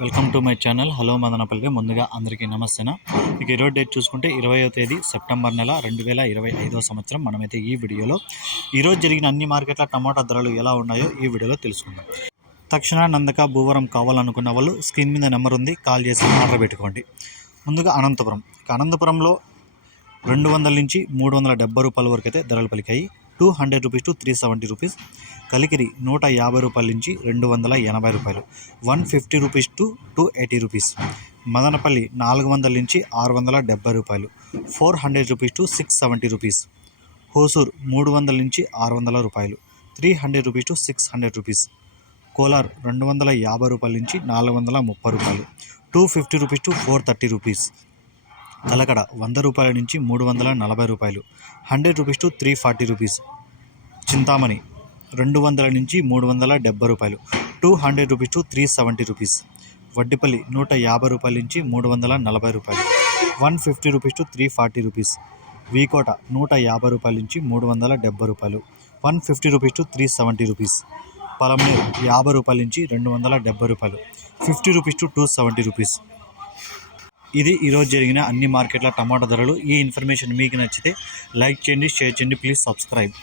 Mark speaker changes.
Speaker 1: Welcome to my channel. Hello Madanapalli. ముందుగా అందరికీ నమస్తేనా. ఇక ఈరోజు డేట్ చూసుకుంటే ఇరవయో తేదీ సెప్టెంబర్ నెల రెండు వేల ఇరవై ఐదో సంవత్సరం. మనమైతే ఈ వీడియోలో ఈరోజు జరిగిన అన్ని మార్కెట్ల టమాటా ధరలు ఎలా ఉన్నాయో ఈ వీడియోలో తెలుసుకుందాం. తక్షణ నందక భూవరం కావాలనుకున్న వాళ్ళు స్క్రీన్ మీద నెంబర్ ఉంది. కాల్ చేసి ఆర్డర్ పెట్టుకోండి. ముందుగా అనంతపురం. ఇక అనంతపురంలో రెండు వందల నుంచి మూడు వందల డెబ్బై రూపాయల వరకు అయితే ధరలు పలికాయి. Two hundred rupees to three seventy rupees. Kalikiri నూట యాభై రూపాయల నుంచి రెండు వందల ఎనభై రూపాయలు. One fifty rupees to two eighty rupees. Madanapalli నాలుగు వందల నుంచి ఆరు వందల డెబ్బై రూపాయలు. Four hundred rupees to six seventy rupees. Hosur మూడు వందల నుంచి ఆరు వందల రూపాయలు. Three hundred rupees to six hundred rupees. Kolar రెండు వందల యాభై రూపాయల నుంచి నాలుగు వందల ముప్పై రూపాయలు. Two fifty rupees to four thirty rupees. Kalakada వంద రూపాయల నుంచి మూడు వందల నలభై రూపాయలు. Hundred rupees to three forty rupees. Chintamani రెండు వందల నుంచి మూడు వందల డెబ్బై రూపాయలు. Two hundred rupees to three seventy rupees. Vaddipalli నూట యాభై రూపాయల నుంచి మూడు వందల నలభై రూపాయలు. One fifty rupees to three forty rupees. V Kota నూట యాభై రూపాయల నుంచి మూడు వందల డెబ్బై రూపాయలు. One fifty rupees to three seventy rupees. Palamaneru యాభై రూపాయల నుంచి రెండు వందల డెబ్బై రూపాయలు. Fifty rupees to two seventy rupees. ఇది ఈరోజు జరిగిన అన్ని మార్కెట్ల టమాటా ధరలు. ఈ ఇన్ఫర్మేషన్ మీకు నచ్చితే లైక్ చేయండి షేర్ చేయండి. Please subscribe.